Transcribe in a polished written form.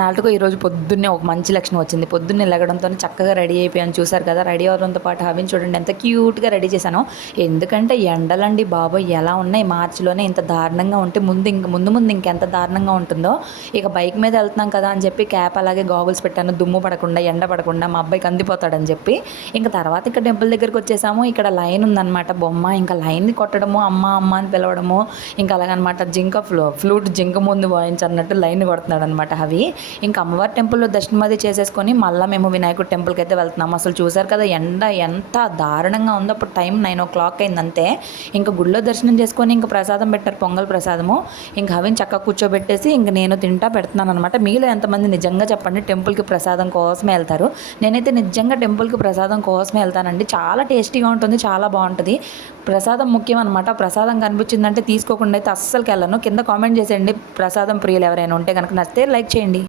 నాలుగుకు ఈరోజు పొద్దున్నే ఒక మంచి లక్షణం వచ్చింది. పొద్దున్నే లెగడంతో చక్కగా రెడీ అయిపోయాను. చూసారు కదా, రెడీ అవడంతో పాటు హవిని చూడండి ఎంత క్యూట్గా రెడీ చేశాను. ఎందుకంటే ఎండలండి బాబోయ్ ఎలా ఉన్నాయి, మార్చిలోనే ఇంత దారుణంగా ఉంటే ముందు ఇంకెంత దారుణంగా ఉంటుందో. ఇక బైక్ మీద వెళ్తున్నాం కదా అని చెప్పి క్యాప్ అలాగే గాగుల్స్ పెట్టాను, దుమ్ము పడకుండా ఎండ పడకుండా మా అబ్బాయికి అందిపోతాడని చెప్పి. ఇంకా తర్వాత ఇక్కడ టెంపుల్ దగ్గరికి వచ్చేసాము. ఇక్కడ లైన్ ఉందన్నమాట బొమ్మ. ఇంకా లైన్ని కొట్టడము, అమ్మ అమ్మ అని పిలవడము, ఇంకా అలాగనమాట. ఫ్లూట్ జింక ముందు వాయించన్నట్టు లైన్ కొడుతున్నాడు అనమాట హవి. ఇంకా అమ్మవారి టెంపుల్లో దర్శనం అది చేసేసుకొని మళ్ళీ మేము వినాయకుడి టెంపుల్కి అయితే వెళ్తున్నాము. అసలు చూసారు కదా ఎండ ఎంత దారుణంగా ఉందో. అప్పుడు టైం 9 అయింది అంతే. ఇంకా గుడిలో దర్శనం చేసుకొని ఇంకా ప్రసాదం పెట్టారు, పొంగల్ ప్రసాదము. ఇంకా హవిని చక్కగా కూర్చోబెట్టేసి ఇంకా నేను తింటా పెడుతున్నాను అనమాట. మీలో ఎంతమంది నిజంగా చెప్పండి టెంపుల్కి ప్రసాదం కోసమే వెళ్తారు? నేనైతే నిజంగా టెంపుల్కి ప్రసాదం కోసమే వెళ్తానండి. చాలా టేస్టీగా ఉంటుంది, చాలా బాగుంటుంది. ప్రసాదం ముఖ్యం అనమాట. ప్రసాదం కనిపించిందంటే తీసుకోకుండా అయితే అస్సలుకి వెళ్ళను. కింద కామెంట్ చేసేయండి ప్రసాదం ప్రియులు ఎవరైనా ఉంటే కనుక. నచ్చితే లైక్ చేయండి.